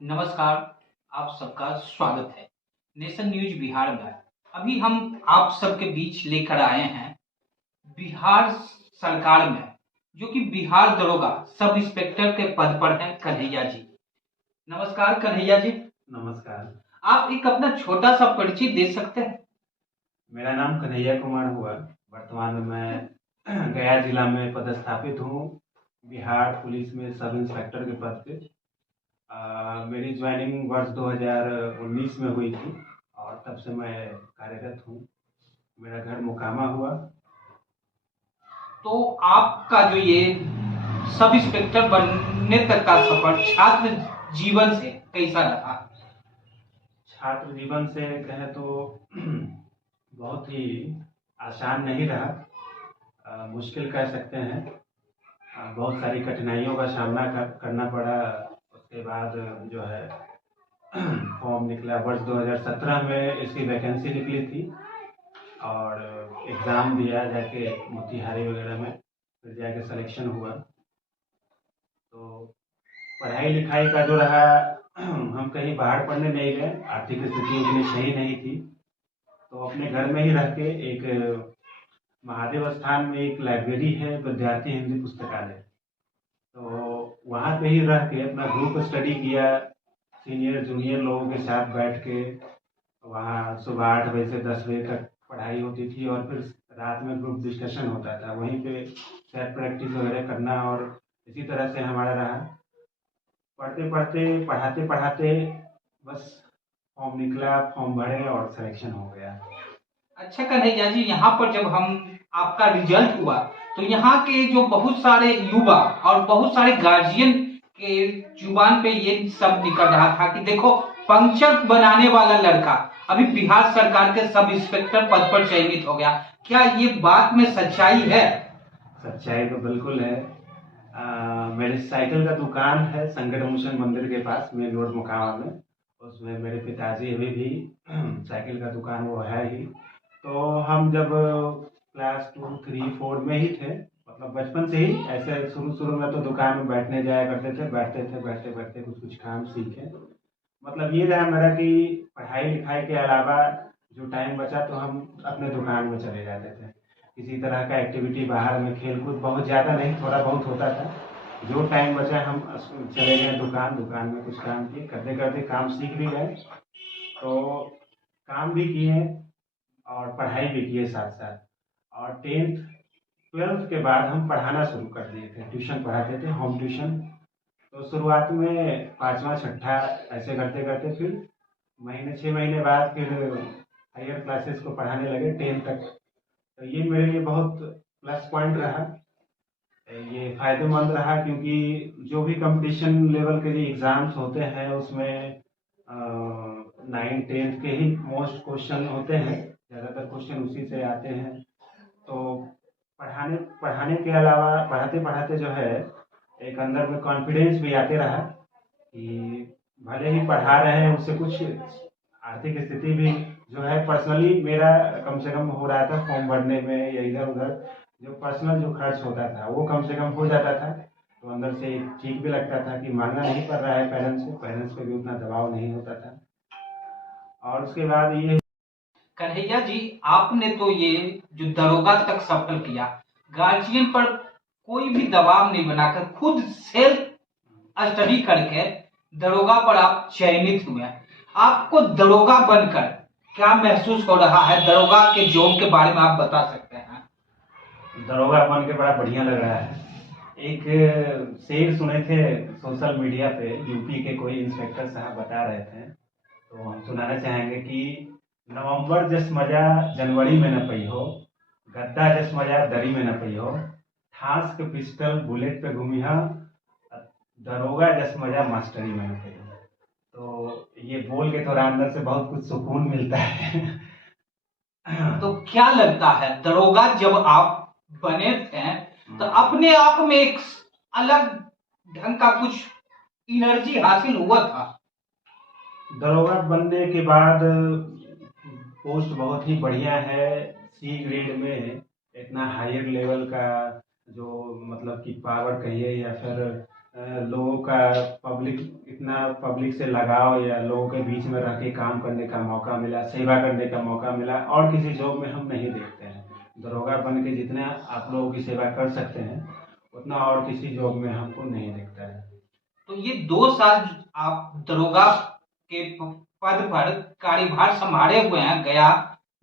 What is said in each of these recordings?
नमस्कार, आप सबका स्वागत है नेशन न्यूज बिहार में। अभी हम आप सबके बीच लेकर आए हैं बिहार सरकार में जो कि बिहार दरोगा सब इंस्पेक्टर के पद पर हैं कन्हैया जी। नमस्कार कन्हैया जी। नमस्कार। आप एक अपना छोटा सा परिचय दे सकते हैं? मेरा नाम कन्हैया कुमार हुआ। वर्तमान में मैं गया जिला में पदस्थापित हूँ, बिहार पुलिस में सब इंस्पेक्टर के पद पे। मेरी ज्वाइनिंग वर्ष 2019 में हुई थी और तब से मैं कार्यरत हूँ। मेरा घर मोकामा हुआ। तो आपका जो ये सब इंस्पेक्टर बनने तक का सफर छात्र जीवन से कैसा रहा? छात्र जीवन से कहें तो बहुत ही आसान नहीं रहा, मुश्किल कह सकते हैं। बहुत सारी कठिनाइयों का सामना करना पड़ा। उसके बाद जो है फॉर्म निकला वर्ष 2017 में, इसकी वैकेंसी निकली थी और एग्ज़ाम दिया जाके मोतिहारी वगैरह में, फिर जाके सिलेक्शन हुआ। तो पढ़ाई लिखाई का जो रहा, हम कहीं बाहर पढ़ने नहीं गए, आर्थिक स्थिति उतनी सही नहीं थी, तो अपने घर में ही रह के एक महादेव स्थान में एक लाइब्रेरी है, विद्यार्थी हिंदी पुस्तकालय, तो वहाँ पे ही रह के अपना ग्रुप स्टडी किया। सीनियर जूनियर लोगों के साथ बैठ के वहाँ सुबह 8 बजे से 10 बजे तक पढ़ाई होती थी और फिर रात में ग्रुप डिस्कशन होता था, वहीं पे सेट प्रैक्टिस वगैरह करना, और इसी तरह से हमारा रहा। पढ़ते पढ़ते पढ़ाते पढ़ाते बस फॉर्म निकला, फॉर्म भरे और सिलेक्शन हो गया। अच्छा कन्हैया जी, यहाँ पर जब हम आपका रिजल्ट हुआ तो यहाँ के जो बहुत सारे युवा और बहुत सारे गार्जियन के जुबान पे ये सब निकल रहा था कि देखो, पंक्चर बनाने वाला लड़का अभी बिहार सरकार के सब इंस्पेक्टर पद पर चयनित हो गया। क्या ये बात में सच्चाई है? सच्चाई तो बिल्कुल है। मेरे साइकिल का दुकान है संकट मोचन मंदिर के पास, मेन रोड मोकामा में। उसमें मेरे पिताजी अभी भी साइकिल का दुकान वो है ही। तो हम जब क्लास 2, 3, 4 में ही थे, मतलब बचपन से ही ऐसे शुरू शुरू में तो दुकान में बैठने जाया करते थे, बैठते थे, बैठते बैठते कुछ कुछ काम सीखे। मतलब ये रहा मेरा कि पढ़ाई लिखाई के अलावा जो टाइम बचा तो हम अपने दुकान में चले जाते थे। किसी तरह का एक्टिविटी बाहर में खेल कूद बहुत ज़्यादा नहीं, थोड़ा बहुत होता था। जो टाइम बचा हम चले गए दुकान, दुकान में कुछ काम किए, करते करते काम सीख भी गए, तो काम भी किए और पढ़ाई भी किए साथ साथ। और 10th 12th के बाद हम पढ़ाना शुरू कर दिए थे, ट्यूशन पढ़ाते थे, होम ट्यूशन। तो शुरुआत में 5वां 6ठा ऐसे करते करते फिर महीने 6 महीने बाद फिर हायर क्लासेस को पढ़ाने लगे 10 तक। तो ये मेरे लिए बहुत प्लस पॉइंट रहा, ये फ़ायदेमंद रहा, क्योंकि जो भी कंपटीशन लेवल के जो एग्ज़ाम्स होते हैं उसमें 9th 10th के ही मोस्ट क्वेश्चन होते हैं, ज़्यादातर क्वेश्चन उसी से आते हैं। तो पढ़ाने पढ़ाने के अलावा पढ़ाते पढ़ाते जो है एक अंदर में कॉन्फिडेंस भी आते रहा कि भले ही पढ़ा रहे हैं उससे कुछ आर्थिक स्थिति भी जो है पर्सनली मेरा कम से कम हो रहा था, फॉर्म भरने में या इधर उधर जो पर्सनल जो खर्च होता था वो कम से कम हो जाता था। तो अंदर से ठीक भी लगता था कि मांगना नहीं पड़ रहा है पेरेंट्स पे भी उतना दबाव नहीं होता था। और उसके बाद ये कन्हैया जी, आपने तो ये जो दरोगा तक सफल किया, गार्जियन पर कोई भी दबाव नहीं बनाकर खुद सेल्फ स्टडी करके दरोगा पर आप चयनित हुए। आपको दरोगा बनकर क्या महसूस हो रहा है? दरोगा के जॉब के बारे में आप बता सकते हैं? दरोगा बन के बड़ा बढ़िया लग रहा है। एक शेर सुने थे सोशल मीडिया पे, यूपी के कोई इंस्पेक्टर साहब बता रहे थे, तो हम सुनाना चाहेंगे कि नवंबर जस मजा जनवरी में न पई हो, गद्दा जस मजा दरी में न पई हो, ठास के पिस्टल बुलेट पे घूमी हा, दरोगा जस मजा मास्टरी में न पई हो। तो ये बोल के थोड़ा अंदर से बहुत कुछ सुकून मिलता है। तो क्या लगता है, दरोगा जब आप बने थे तो अपने आप में एक अलग ढंग का कुछ एनर्जी हासिल हुआ था? दरोगा बनने के बाद पोस्ट बहुत ही बढ़िया है। सी ग्रेड में इतना हायर लेवल का जो मतलब कि पावर कहिए या फिर लोगों का पब्लिक इतना पब्लिक से लगाव या लोगों के बीच में रह के काम करने का मौका मिला, सेवा करने का मौका मिला, और किसी जॉब में हम नहीं देखते हैं। दरोगा बन के जितना आप लोगों की सेवा कर सकते हैं उतना और किसी जॉब में हमको नहीं दिखता है। तो ये 2 साल आप दरोगा के पद पर कार्यभार संभाले हुए हैं गया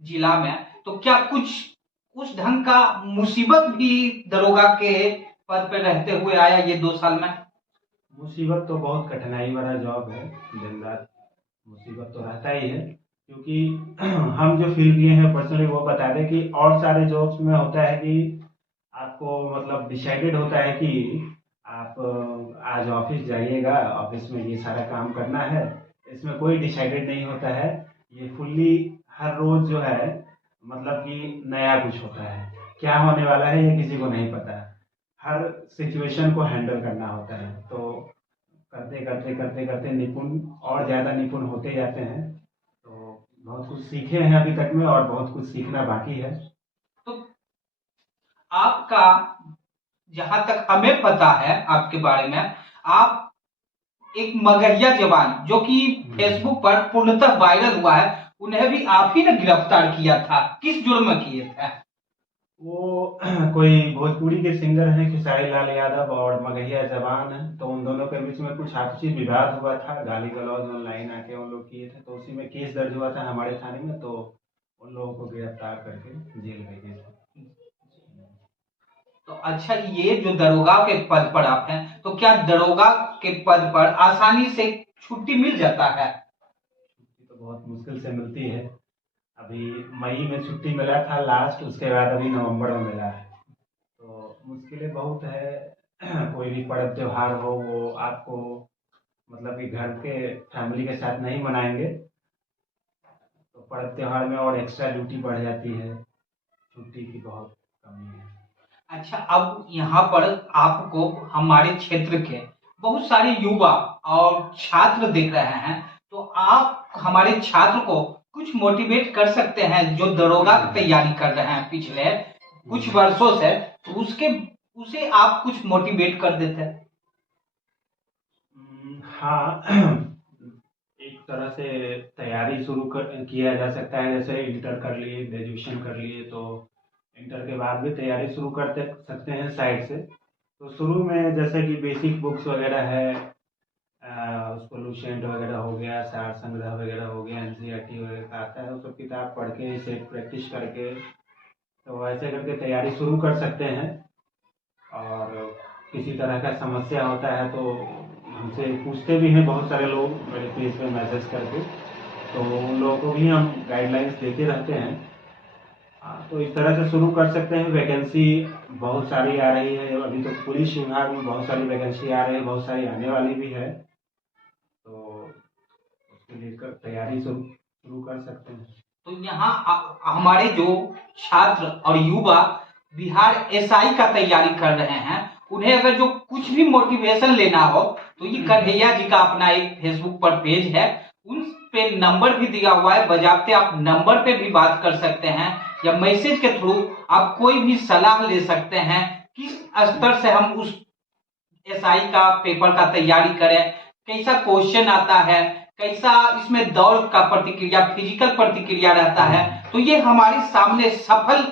जिला में, तो क्या कुछ उस ढंग का मुसीबत भी दरोगा के पद पर रहते हुए आया ये 2 साल में? मुसीबत तो बहुत कठिनाई वाला जॉब है, दिन रात मुसीबत तो रहता ही है, क्योंकि हम जो फील किए हैं पर्सनली वो बता दें कि और सारे जॉब्स में होता है कि आपको मतलब डिसाइडेड होता है कि आप आज ऑफिस जाइएगा, ऑफिस में ये सारा काम करना है। इसमें कोई डिसाइडेड नहीं होता है, ये फुल्ली हर रोज जो है मतलब कि नया कुछ होता है, क्या होने वाला है ये किसी को नहीं पता। हर सिचुएशन को हैंडल करना होता है, तो करते करते करते करते निपुण और ज़्यादा निपुण होते जाते हैं। तो बहुत कुछ सीखे हैं अभी तक में, और बहुत कुछ सीखना बाकी है। तो आपका, जहां तक हमें पता है आपके बारे में, आप एक मगहिया जवान जो कि फेसबुक पर पूर्णतः वायरल हुआ है, उन्हें भी आप ही ने गिरफ्तार किया था, किस जुर्म में किए थे? वो कोई भोजपुरी के सिंगर हैं खेसारी लाल यादव, और मगहिया जवान है, तो उन दोनों के बीच में कुछ आपसी विवाद हुआ था, गाली गलौज ऑनलाइन आके उन लोग किए थे, तो उसी में केस दर्ज हुआ था हमारे थाने में, तो उन लोगों को गिरफ्तार करके जेल भेजे थे। तो अच्छा, ये जो दरोगा के पद पर आप हैं, तो क्या दरोगा के पद पर आसानी से छुट्टी मिल जाता है? छुट्टी तो बहुत मुश्किल से मिलती है। अभी मई में छुट्टी मिला था लास्ट, उसके बाद अभी नवंबर में मिला है, तो मुश्किलें बहुत है। कोई भी पर्व त्योहार हो वो आपको मतलब कि घर के फैमिली के साथ नहीं मनाएंगे, तो पर्व त्योहार में और एक्स्ट्रा ड्यूटी बढ़ जाती है, छुट्टी की बहुत कमी है। अच्छा, अब यहाँ पर आपको हमारे क्षेत्र के बहुत सारे युवा और छात्र देख रहे हैं, तो आप हमारे छात्र को कुछ मोटिवेट कर सकते हैं जो दरोगा की तैयारी कर रहे हैं पिछले कुछ वर्षों से, तो उसके उसे आप कुछ मोटिवेट कर देते हैं। हाँ, एक तरह से तैयारी शुरू किया जा सकता है, जैसे इंटर कर लिए, ग्रेजुएशन कर लिए, तो इंटर के बाद भी तैयारी शुरू कर सकते हैं साइड से। तो शुरू में जैसे कि बेसिक बुक्स वगैरह है, उसको लुसेंट वगैरह हो गया, सार संग्रह वगैरह हो गया, एनसीईआरटी वगैरह का आता है, वो सब किताब पढ़ के इसे प्रैक्टिस करके तो ऐसे करके तैयारी शुरू कर सकते हैं। और किसी तरह का समस्या होता है तो हमसे पूछते भी हैं बहुत सारे लोग मेरे पेज पे मैसेज करके, तो उन लोगों को भी हम गाइडलाइंस देते रहते हैं। तो इस तरह से शुरू कर सकते हैं। वैकेंसी बहुत सारी आ रही है, अभी तो पुलिस विभाग में बहुत सारी वैकेंसी आ रही है, बहुत सारी आने वाली भी है, तो उसके लिए तैयारी शुरू शुरू कर सकते हैं। तो यहाँ हमारे जो छात्र और युवा बिहार एसआई का तैयारी कर रहे हैं, उन्हें अगर जो कुछ भी मोटिवेशन लेना हो, तो ये कन्हैया जी का अपना एक फेसबुक पर पेज है, उन पे नंबर भी दिया हुआ है, बजाते आप नंबर पे भी बात कर सकते हैं, या मैसेज के थ्रू आप कोई भी सलाह ले सकते हैं किस स्तर से हम उस एसआई का पेपर का तैयारी करें, कैसा क्वेश्चन आता है, कैसा इसमें दौड़ का प्रतिक्रिया, फिजिकल प्रतिक्रिया रहता है। तो ये हमारे सामने सफल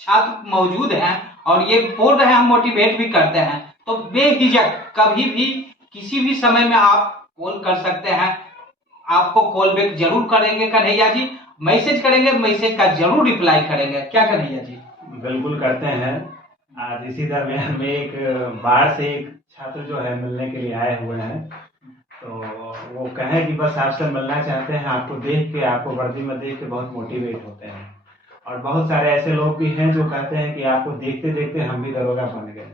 छात्र मौजूद हैं और ये बोल रहे हैं, हम मोटिवेट भी करते हैं, तो बेहिचक कभी भी किसी भी समय में आप कॉल कर सकते हैं। आपको कॉल बैक जरूर करेंगे कन्हैया जी, मैसेज करेंगे, मैसेज का जरूर रिप्लाई करेंगे, क्या कन्हैया जी? बिल्कुल करते हैं। आज इसी दरमियान में एक बाहर से एक छात्र जो है मिलने के लिए आए हुए हैं, तो वो कहें कि बस आपसे मिलना चाहते हैं, आपको देख के, आपको वर्दी में देख के बहुत मोटिवेट होते हैं। और बहुत सारे ऐसे लोग भी हैं जो कहते हैं कि आपको देखते देखते हम भी दरोगा बन गए।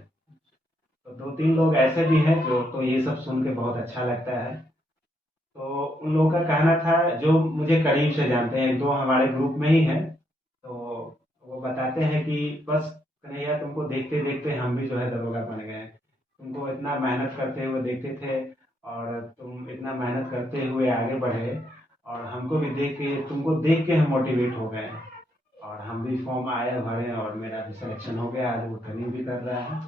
तो 2-3 लोग ऐसे भी हैं जो, तो ये सब सुन के बहुत अच्छा लगता है। तो उन लोगों का कहना था जो मुझे करीब से जानते हैं, 2 हमारे ग्रुप में ही हैं, तो वो बताते हैं कि बस कन्हैया तुमको देखते देखते हम भी जो है दरोगा बन गए, तुमको इतना मेहनत करते हुए देखते थे और तुम इतना मेहनत करते हुए आगे बढ़े, और हमको भी देख के, तुमको देख के हम मोटिवेट हो गए, और हम भी फॉर्म आए भरे और मेरा भी सिलेक्शन हो गया, आज वो ट्रेनिंग भी कर रहा है।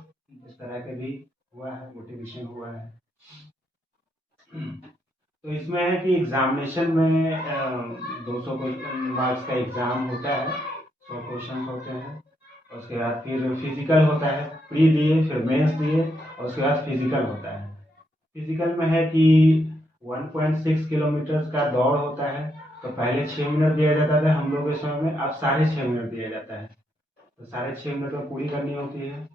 इस तरह के भी हुआ है, मोटिवेशन हुआ है। तो इसमें है कि एग्जामिनेशन में 200 मार्क्स का एग्ज़ाम होता है, 100 क्वेश्चन होते हैं। उसके बाद फिर फिजिकल होता है, प्री दिए फिर मेंस दिए और उसके बाद फिजिकल होता है। फिजिकल में है कि 1.6 किलोमीटर का दौड़ होता है। तो पहले 6 मिनट दिया जाता था हम लोग के समय में, अब 6.5 मिनट दिया जाता है। तो 6.5 मिनट में पूरी करनी होती है,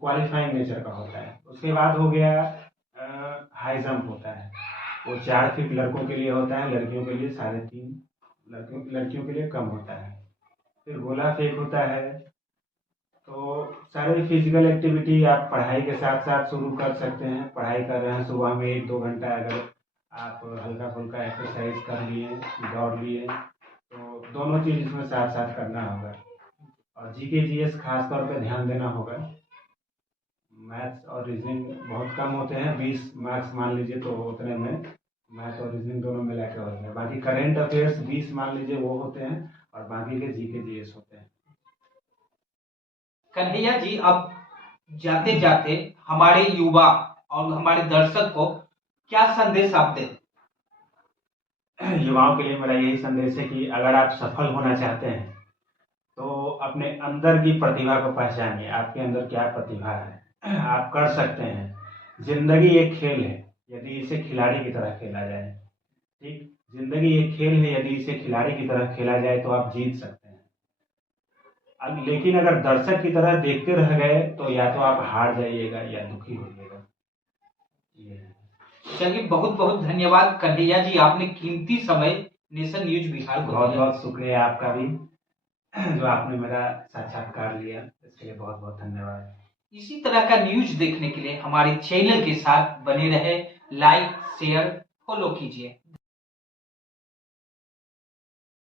क्वालिफाइंग नेचर का होता है। उसके बाद हो गया हाई जंप होता है, वो 4 फीट लड़कों के लिए होता है, लड़कियों के लिए 3.5, लड़कियों के लिए कम होता है। फिर गोला फेंक होता है। तो सारे फिजिकल एक्टिविटी आप पढ़ाई के साथ साथ शुरू कर सकते हैं। पढ़ाई कर रहे हैं सुबह में 1-2 घंटा, अगर आप हल्का फुल्का एक्सरसाइज कर लिए, दौड़ लिए, तो दोनों चीज़ इसमें साथ साथ करना होगा। और जीके जीएस खास तौर पे ध्यान देना होगा। मैथ्स और रीजनिंग बहुत कम होते हैं, 20 मार्क्स मान लीजिए, तो उतने में मैथ और रीजनिंग दोनों मिला के होते हैं। बाकी करेंट अफेयर्स 20 मान लीजिए वो होते हैं, और बाकी के जीके जीएस होते हैं। कन्हैया जी, अब जाते जाते हमारे युवा और हमारे दर्शक को क्या संदेश आप दें? युवाओं के लिए मेरा यही संदेश है कि अगर आप सफल होना चाहते हैं तो अपने अंदर की प्रतिभा को पहचानिए। आपके अंदर क्या प्रतिभा है, आप कर सकते हैं। जिंदगी एक खेल है, यदि इसे खिलाड़ी की तरह खेला जाए, ठीक, जिंदगी एक खेल है, यदि इसे खिलाड़ी की तरह खेला जाए तो आप जीत सकते हैं। लेकिन अगर दर्शक की तरह देखते रह गए तो या तो आप हार जाइएगा या दुखी होइएगा। ये है। चलिए, बहुत बहुत धन्यवाद कन्हैया जी, आपने कीमती समय नेशन न्यूज बिहार को बहुत दिया। बहुत शुक्रिया आपका भी, जो आपने मेरा साक्षात्कार लिया, इसके लिए बहुत बहुत धन्यवाद। इसी तरह का न्यूज देखने के लिए हमारे चैनल के साथ बने रहे, लाइक शेयर फॉलो कीजिए।